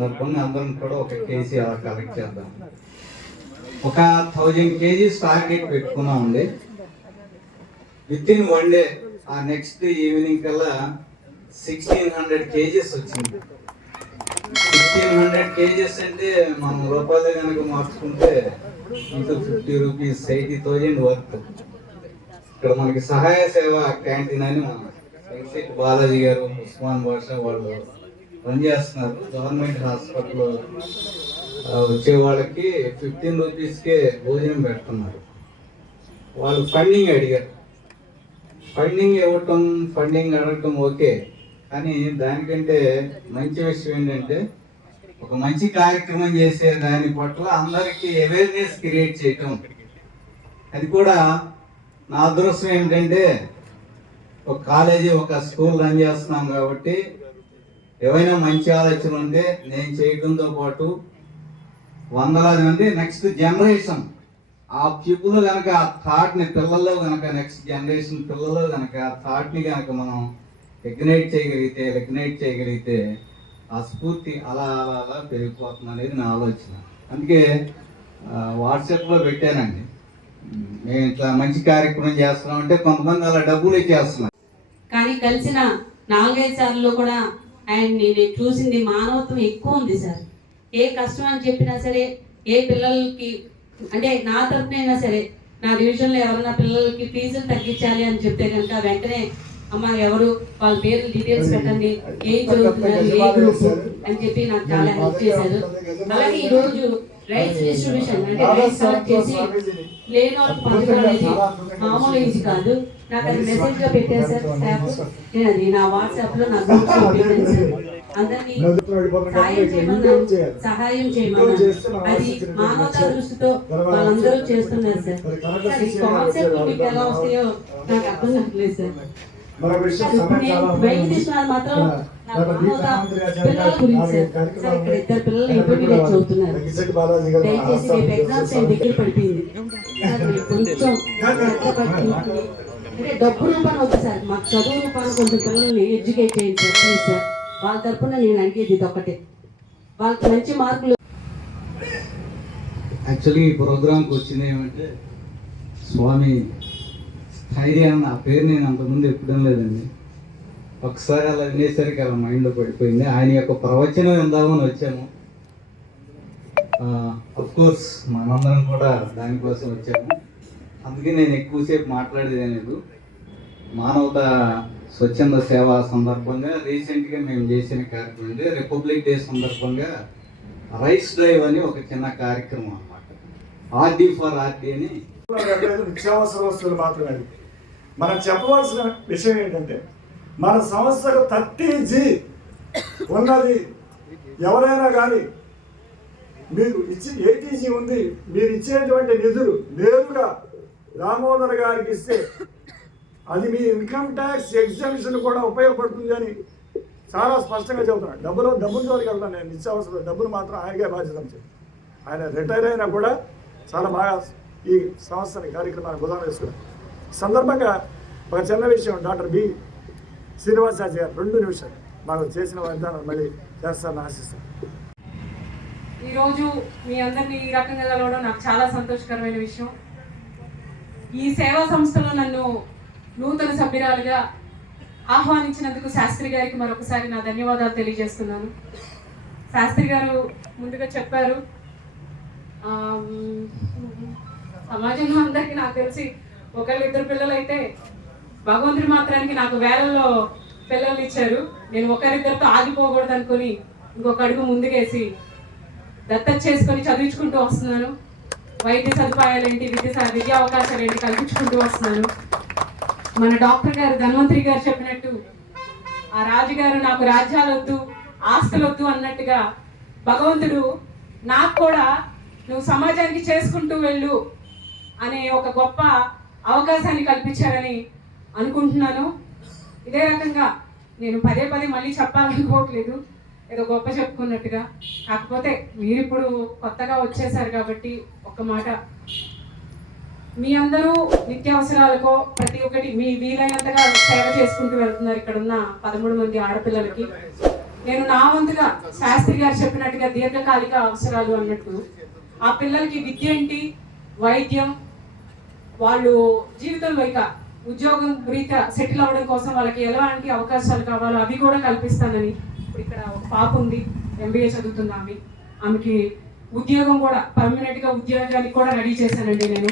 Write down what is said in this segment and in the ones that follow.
సందర్భంగా అందరం కూడా ఒక కేజీ అలా కలెక్ట్ చేద్దాం. ఒక థౌజండ్ కేజీస్ టార్గెట్ పెట్టుకున్నామండి. విత్ ఇన్ వన్ డే ఆ నెక్స్ట్ ఈవినింగ్ కల్లా సిక్స్టీన్ హండ్రెడ్ కేజీస్ వచ్చింది. సిక్స్టీన్ హండ్రెడ్ కేజీస్ అంటే మనం రూపాయలు కనుక మార్చుకుంటే into fifty rupees eighty thousand worth ఇక్కడ మనకి సహాయ సేవ క్యాంటీన్ అని మన. వెంకటేష్ బాలాజీ గారు ఉస్మాన్ బాషా వాళ్ళు రన్ చేస్తున్నారు గవర్నమెంట్ హాస్పిటల్ వచ్చే వాళ్ళకి ఫిఫ్టీన్ రూపీస్కే భోజనం పెడుతున్నారు. వాళ్ళు ఫండింగ్ అడిగారు. ఫండింగ్ ఇవ్వటం ఫండింగ్ అడగటం ఓకే కానీ దానికంటే మంచి విషయం ఏంటంటే ఒక మంచి కార్యక్రమం చేసే దాని పట్ల అందరికీ అవేర్నెస్ క్రియేట్ చేయటం. అది కూడా నా అదృష్టం ఏంటంటే ఒక కాలేజీ ఒక స్కూల్ రన్ చేస్తున్నాం కాబట్టి ఏవైనా మంచి ఆలోచన ఉంటే నేను చేయడంతో పాటు వందలాది మంది నెక్స్ట్ జనరేషన్ ఆ పీపుల్ కనుక ఆ థాట్ని పిల్లల్లో కనుక నెక్స్ట్ జనరేషన్ పిల్లల్లో కనుక ఆ థాట్ని కనుక మనం ఎగ్నైట్ చేయగలిగితే రెగ్నైట్ చేయగలిగితే ఆ స్ఫూర్తి అలా అలా అలా పెరిగిపోతుంది అనేది నా ఆలోచన. అందుకే వాట్సాప్లో పెట్టానండి. మేము ఇట్లా మంచి కార్యక్రమం చేస్తున్నామంటే కొంతమంది అలా డబ్బులు ఇచ్చేస్తున్నారు కానీ కలిసిన నాలుగైదు సార్లు కూడా ఆయన నేను చూసింది మానవత్వం ఎక్కువ ఉంది సార్. ఏ కష్టం అని చెప్పినా సరే ఏ పిల్లలకి అంటే నా తరపునైనా సరే నా డివిజన్లో ఎవరైనా పిల్లలకి ఫీజులు తగ్గించాలి అని చెప్తే కనుక వెంటనే అమ్మ ఎవరు? వాళ్ళ పేర్లు డీటెయిల్స్ పెట్టండి. ఏం చదువుతున్నారు ఏ గ్రూప్ అని చెప్పి నాకు చాలా హెల్ప్ చేశారు. అలాగే ఈ రోజు రైస్ డిస్ట్రిబ్యూషన్ అంటే రైస్ కలెక్ట్ చేసి లేని వాళ్ళకి పంచడం అనేది మామూలు ఈజీ కాదు. నాకు అది మెసేజ్గా పెట్టారు సార్ స్టాఫ్ నేను అది నా వాట్సాప్లో నా గ్రూప్స్లో పెట్టాను సార్. అందరినీ సహాయం చేయమన్నాను సహాయం చేయమన్నాను అది మానవతా దృష్టితో వాళ్ళందరూ చేస్తున్నారు సార్. కాన్సెప్ట్ మీకు ఎలా వస్తాయో నాకు అర్థం కావట్లేదు సార్. మరొక విషయం బాలాజీ గారు డబ్బు రూపాయలు వద్దు సార్. మాకు చదువు రూపాయలు కొంచెం పిల్లల్ని ఎడ్యుకేట్ చేయండి సార్ వాళ్ళ తరపున నేను అడిగేది ఇది ఒకటే వాళ్ళకి మంచి మార్కులు యాక్చువల్లీ ఈ ప్రోగ్రామ్కి వచ్చింది ఏమంటే స్వామి స్థైర్యం ఆ పేరు నేను అంతకుముందు ఎప్పుడూ లేదండి ఒకసారి అలా వినేసరికి అలా మైండ్లో పడిపోయింది. ఆయన యొక్క ప్రవచనం విందామని వచ్చాము. కోర్స్ మనందరం కూడా దానికోసం వచ్చాము. అందుకే నేను ఎక్కువసేపు మాట్లాడేది లేదు. మానవత స్వచ్ఛంద సేవ సందర్భంగా రీసెంట్గా మేము చేసిన కార్యక్రమం అంటే రిపబ్లిక్ డే సందర్భంగా రైస్ డ్రైవ్ అని ఒక చిన్న కార్యక్రమం అన్నమాట. ఆర్డీ ఫర్ ఆర్డీ అని. లేదు, నిత్యావసర వస్తువులు మాత్రమే మనం చెప్పవలసిన విషయం ఏంటంటే మన సంస్థకు థర్టీ జీ ఉన్నది. ఎవరైనా కానీ మీరు ఇచ్చి ఏటీజీ ఉంది. మీరు ఇచ్చేటువంటి నిధులు నేరుగా దామోదర్ గారికి ఇస్తే అది మీ ఇన్కమ్ ట్యాక్స్ ఎగ్జామిషన్ కూడా ఉపయోగపడుతుంది అని చాలా స్పష్టంగా చెబుతున్నాను డబ్బులు డబ్బులు జోలికి వెళ్తాను నేను. నిత్యావసరం డబ్బులు మాత్రం ఆయనకే బాధ్యత ఆయన రిటైర్ అయినా కూడా చాలా బాగా ఈ సంస్థని కార్యక్రమాన్ని బుధం వేసుకున్నాను సందర్భంగా ఒక చిన్న విషయం డాక్టర్ బి. శ్రీనివాసాచార్య గారు రెండు నిమిషాలు. మాకు చేసిన వాగ్దానం మళ్ళీ చేస్తారని ఆశిస్తాను ఈరోజు మీ అందరినీ ఈ రకంగా కలవడం నాకు చాలా సంతోషకరమైన విషయం. ఈ సేవా సంస్థలో నన్ను నూతన సభ్యురాలుగా ఆహ్వానించినందుకు శాస్త్రి గారికి మరొకసారి నా ధన్యవాదాలు తెలియజేస్తున్నాను. శాస్త్రి గారు ముందుగా చెప్పారు సమాజంలో అందరికీ నాకు తెలిసి ఒకళ్ళు ఇద్దరు పిల్లలు అయితే భగవంతుడి మాత్రానికి నాకు వేలల్లో పిల్లలు ఇచ్చారు. నేను ఒకరిద్దరితో ఆగిపోకూడదు అనుకుని ఇంకొక అడుగు ముందుకేసి దత్తత చేసుకొని చదివించుకుంటూ వస్తున్నాను. వైద్య సదుపాయాలు ఏంటి విద్య విద్యా అవకాశాలు ఏంటి కల్పించుకుంటూ వస్తున్నాను. మన డాక్టర్ గారు ధన్వంతరి గారు చెప్పినట్టు ఆ రాజుగారు నాకు రాజ్యాలు వద్దు ఆస్తులు వద్దు అన్నట్టుగా భగవంతుడు నాకు కూడా నువ్వు సమాజానికి చేసుకుంటూ వెళ్ళు అనే ఒక గొప్ప అవకాశాన్ని కల్పించారని అనుకుంటున్నాను. ఇదే రకంగా నేను పదే పదే మళ్ళీ చెప్పాలనుకోవట్లేదు. ఏదో గొప్ప చెప్పుకున్నట్టుగా. కాకపోతే మీరు ఇప్పుడు కొత్తగా వచ్చేసారు కాబట్టి ఒక్క మాట. మీ అందరూ నిత్యావసరాలకో ప్రతి ఒక్కటి మీ వీలైనంతగా సేవ చేసుకుంటూ వెళ్తున్నారు ఇక్కడ ఉన్న పదమూడు మంది ఆడపిల్లలకి. నేను నా వంతుగా శాస్త్రి గారు చెప్పినట్టుగా దీర్ఘకాలిక అవసరాలు అన్నట్టు. ఆ పిల్లలకి విద్య ఏంటి? వైద్యం వాళ్ళు జీవితంలో ఇక ఉద్యోగం రీత్యా సెటిల్ అవ్వడం కోసం వాళ్ళకి ఎలాంటి అవకాశాలు కావాలో అవి కూడా కల్పిస్తానని ఇప్పుడు ఇక్కడ ఒక పాప ఉంది ఎంబీఏ చదువుతుంది ఆమె. ఆమెకి ఉద్యోగం కూడా పర్మనెంట్గా ఉద్యోగానికి కూడా రెడీ చేశానండి నేను.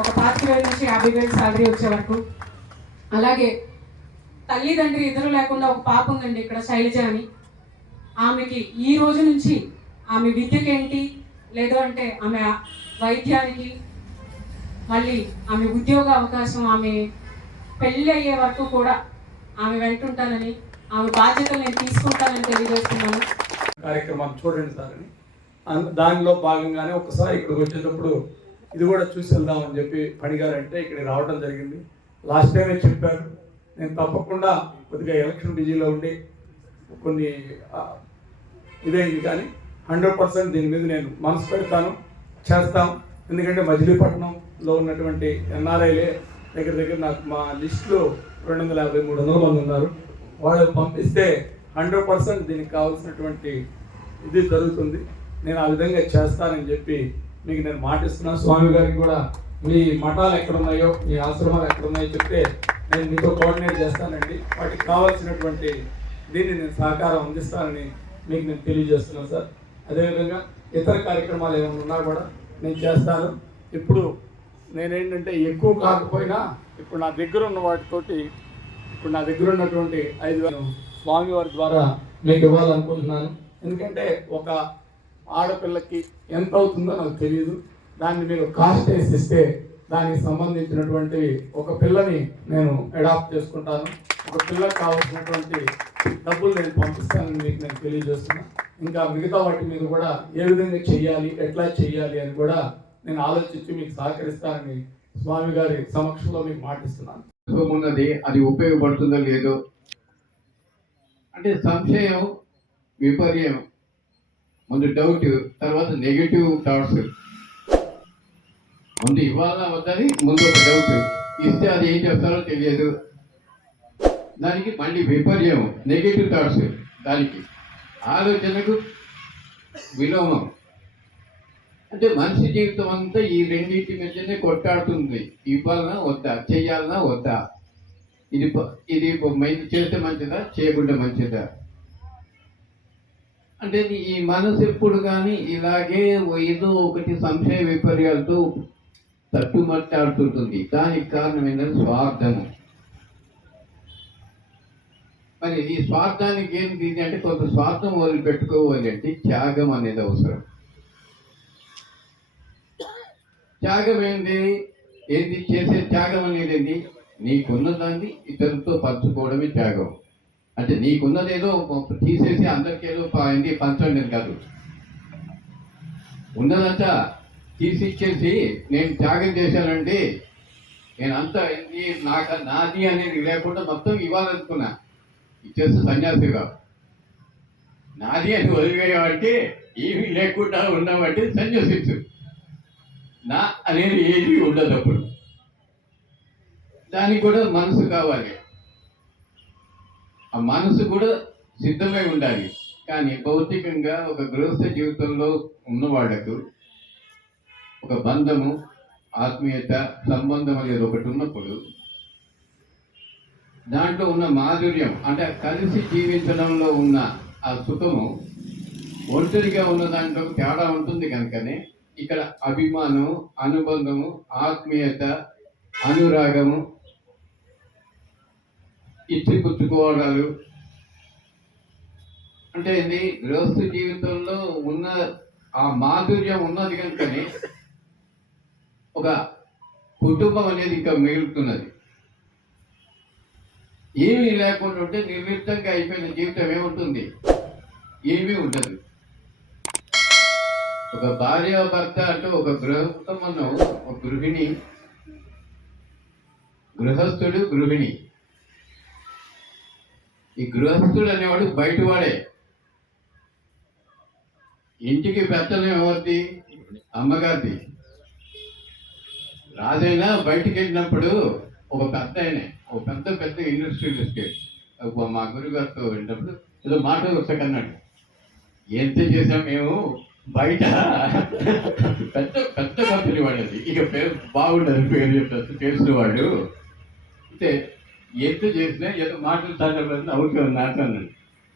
ఒక పాతిక వేల నుంచి యాభై వేలు శాలరీ వచ్చే వరకు. అలాగే తల్లిదండ్రి ఇద్దరు లేకుండా ఒక పాప ఉందండి ఇక్కడ శైలజ అని. ఆమెకి ఈ రోజు నుంచి ఆమె విద్యకేంటి లేదు అంటే ఆమె వైద్యానికి మళ్ళీ ఆమె ఉద్యోగ అవకాశం ఆమె పెళ్ళి అయ్యే వరకు కూడా ఆమె వెంటుంటానని ఆమె బాధ్యతలు నేను తీసుకుంటానని తెలియజేస్తున్నాను. కార్యక్రమాన్ని చూడండి సార్ అని దానిలో భాగంగానే ఒకసారి ఇక్కడికి వచ్చేటప్పుడు ఇది కూడా చూసి వెళ్దామని చెప్పి పనిగారంటే ఇక్కడికి రావడం జరిగింది. లాస్ట్ టైమే చెప్పారు. నేను తప్పకుండా కొద్దిగా ఎలక్షన్ బిజీలో ఉండి కొన్ని ఇదైంది కానీ హండ్రెడ్ పర్సెంట్ దీని మీద నేను మనసు పెడతాను చేస్తాం ఎందుకంటే లో ఉన్నటువంటి ఎన్ఆర్ఐలే దగ్గర దగ్గర నాకు మా లిస్టులో రెండు వందల యాభై మూడు వందల మంది ఉన్నారు. వాళ్ళు పంపిస్తే హండ్రెడ్ పర్సెంట్ దీనికి కావాల్సినటువంటి ఇది జరుగుతుంది. నేను ఆ విధంగా చేస్తానని చెప్పి మీకు నేను మాటిస్తున్నాను స్వామి గారికి కూడా మీ మఠాలు ఎక్కడ ఉన్నాయో మీ ఆశ్రమాలు ఎక్కడ ఉన్నాయో చెప్తే నేను మీతో కోఆర్డినేట్ చేస్తానండి. వాటికి కావాల్సినటువంటి దీన్ని నేను సహకారం అందిస్తానని మీకు నేను తెలియజేస్తున్నాను సార్. అదేవిధంగా ఇతర కార్యక్రమాలు ఏమైనా ఉన్నా కూడా నేను చేస్తాను. ఇప్పుడు నేనేంటంటే ఎక్కువ కాకపోయినా ఇప్పుడు నా దగ్గర ఉన్న వాటితోటి ఇప్పుడు నా దగ్గర ఉన్నటువంటి ఐదు స్వామివారి ద్వారా మీకు ఇవ్వాలనుకుంటున్నాను. ఎందుకంటే ఒక ఆడపిల్లకి ఎంత అవుతుందో నాకు తెలియదు దాన్ని మీరు కాస్ట్ వేసిస్తే దానికి సంబంధించినటువంటి ఒక పిల్లని నేను అడాప్ట్ చేసుకుంటాను. ఒక పిల్లకి కావాల్సినటువంటి డబ్బులు నేను పంపిస్తానని మీకు నేను తెలియజేస్తున్నాను ఇంకా మిగతా వాటి మీద కూడా ఏ విధంగా చెయ్యాలి ఎట్లా చెయ్యాలి అని కూడా నేను ఆలోచించి మీకు సహకరిస్తానని స్వామి గారి సమక్షంలో మీకు మాటిస్తున్నాను. ఉన్నది అది ఉపయోగపడుతుందో లేదో. అంటే సంశయం విపర్యం ముందు డౌట్ తర్వాత నెగిటివ్ థాట్స్ ముందు ఇవ్వాలా వద్దని ముందు ఒక డౌట్ ఇస్తే అది ఏం చేస్తారో తెలియదు. దానికి మళ్ళీ విపర్యం నెగిటివ్ థాట్స్ దానికి ఆలోచనకు విలోమం. అంటే మనిషి జీవితం అంతా ఈ రెండింటి మధ్యనే కొట్టాడుతుంది. ఇవ్వాలనా వద్దా? చేయాలన్నా వద్దా? ఇది ఇది మంచి చేస్తే మంచిదా? చేయకుండా మంచిదా? అంటే ఈ మనసు ఎప్పుడు కానీ ఇలాగే ఏదో ఒకటి సంశయ విపర్యాలతో తట్టుమట్టాడుతుంటుంది. దానికి కారణం ఏంటంటే స్వార్థము. మరి ఈ స్వార్థానికి ఏంటి ఇది అంటే కొంత స్వార్థం వదిలిపెట్టుకోవాలి అంటే త్యాగం అనేది అవసరం. త్యాగం ఏంటి ఏది చేసే త్యాగం అనేది ఏంటి నీకున్న దాన్ని ఇతరులతో పంచుకోవడమే త్యాగం. అంటే నీకున్నదేదో తీసేసి అందరికేదో ఏంటి పంచండి కాదు. ఉన్నదంతా తీసిచ్చేసి నేను త్యాగం చేశానంటే నేను అంతా ఏంటి నాకు నాది అనేది లేకుండా మొత్తం ఇవ్వాలనుకున్నా. ఇచ్చేస్తే సన్యాసిగా నాది అని వదిలివేయమంటే ఏమీ లేకుండా ఉన్నామంటే సన్యాసించు. నా అనేది ఏది ఉండదు అప్పుడు. దానికి కూడా మనసు కావాలి. ఆ మనసు కూడా సిద్ధమై ఉండాలి. కానీ భౌతికంగా ఒక గృహస్థ జీవితంలో ఉన్నవాళ్ళకు ఒక బంధము ఆత్మీయత సంబంధం అనేది ఒకటి ఉన్నప్పుడు దాంట్లో ఉన్న మాధుర్యం అంటే కలిసి జీవించడంలో ఉన్న ఆ సుఖము ఒంటరిగా ఉన్న దాంట్లో తేడా ఉంటుంది కనుకనే ఇక్కడ అభిమానం అనుబంధము ఆత్మీయత అనురాగము ఇచ్చిపుచ్చుకోవడాలు అంటే ఇది గృహస్థ జీవితంలో ఉన్న ఆ మాధుర్యం ఉన్నది కనుకనే ఒక కుటుంబం అనేది ఇంకా మిగులుతున్నది. ఏమీ లేకుండా ఉంటే నిర్లిప్తంగా అయిపోయిన జీవితం ఏముంటుంది? ఏమీ ఉండదు. ఒక భార్య భర్త అంటే ఒక గృహస్థమను ఒక గృహిణి. గృహస్థుడు గృహిణి. ఈ గృహస్థుడు అనేవాడు బయటవాడే. ఇంటికి పెత్తనం ఎవరిది? అమ్మగారిది. రాజైనా బయటికి వెళ్ళినప్పుడు ఒక పెద్ద ఆయన ఒక పెద్ద పెద్ద ఇండస్ట్రియలిస్ట్ మా గురుగారితో వెళ్ళినప్పుడు ఏదో మాటలు వచ్చాకన్నాడు. ఎంత చేసాం మేము? బయట పెద్ద పెద్ద కంపెనీ వాడేది ఇక పేరు బాగుండదు పేరు చెప్పేసి తెలిసిన వాడు అంటే ఎంత చేసినా ఏదో మాటలు తాగలేదు అవసరం నాకు అన్నాడు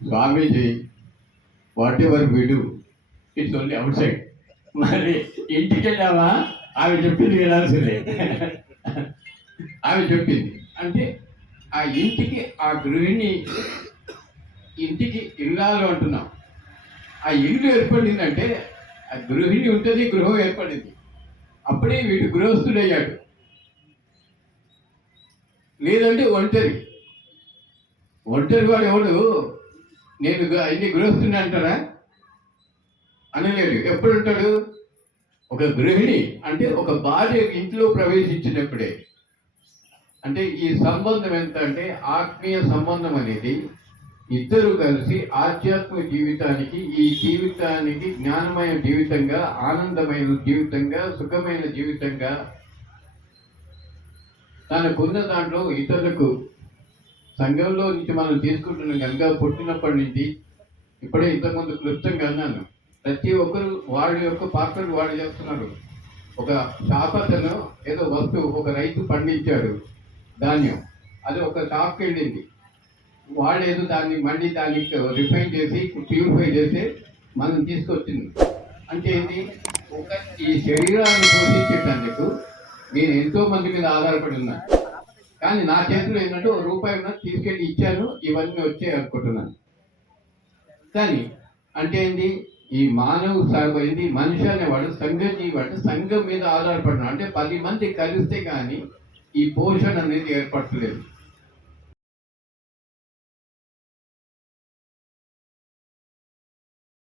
స్వామీజీ వాట్ ఎవర్ విడు ఇట్స్ ఓన్లీ అవుట్ సైడ్ మరి ఇంటికి వెళ్ళావా? ఆమె చెప్పింది వినాల్సిందే. ఆమె చెప్పింది. అంటే ఆ ఇంటికి ఆ గృహిణి ఇంటికి ఇల్లాలు అంటున్నాం. ఆ ఇల్లు ఏర్పడిందంటే ఆ గృహిణి ఉంటుంది గృహం ఏర్పడింది. అప్పుడే వీడు గృహస్థుడయ్యాడు. లేదంటే ఒంటరి. ఒంటరి వాడు ఎవడు? నేను అన్ని గృహస్థుని అంటారా? అనలేడు. ఎప్పుడు ఉంటాడు? ఒక గృహిణి అంటే ఒక భార్య ఇంట్లో ప్రవేశించినప్పుడే. అంటే ఈ సంబంధం ఎంత అంటే ఆత్మీయ సంబంధం అనేది ఇద్దరు కలిసి ఆధ్యాత్మిక జీవితానికి ఈ జీవితానికి జ్ఞానమైన జీవితంగా ఆనందమైన జీవితంగా సుఖమైన జీవితంగా తనకున్న దాంట్లో ఇతరులకు సంఘంలో నుంచి మనం తీసుకుంటున్నాం కనుక పుట్టినప్పటి నుంచి ఇప్పుడే ఇంతకుముందు క్లుప్తంగా అన్నాను. ప్రతి ఒక్కరు వాళ్ళ యొక్క పాత్రలు వాళ్ళు చేస్తున్నారు. ఒక షాపతను ఏదో వస్తువు ఒక రైతు పండించాడు ధాన్యం. అది ఒక షాప్కి వెళ్ళింది. వాళ్ళేదో దాన్ని మళ్ళీ దాన్ని రిఫైన్ చేసి ప్యూరిఫై చేసి మనం తీసుకొచ్చింది. అంటే ఏంటి? ఒక ఈ శరీరాన్ని పోషించేటందుకు నేను ఎంతో మంది మీద ఆధారపడి ఉన్నాను కానీ నా చేతిలో ఏంటంటే ఒక రూపాయి ఉన్నది తీసుకెళ్ళి ఇచ్చాను ఇవన్నీ వచ్చాయి అనుకుంటున్నాను. కానీ అంటే ఏంటి? ఈ మానవ సాగు ఏంటి? మనిషి అనేవాడు సంఘం జీవాడు సంఘం మీద ఆధారపడినాడు అంటే పది మంది కలిస్తే కానీ ఈ పోషణ అనేది ఏర్పడలేదు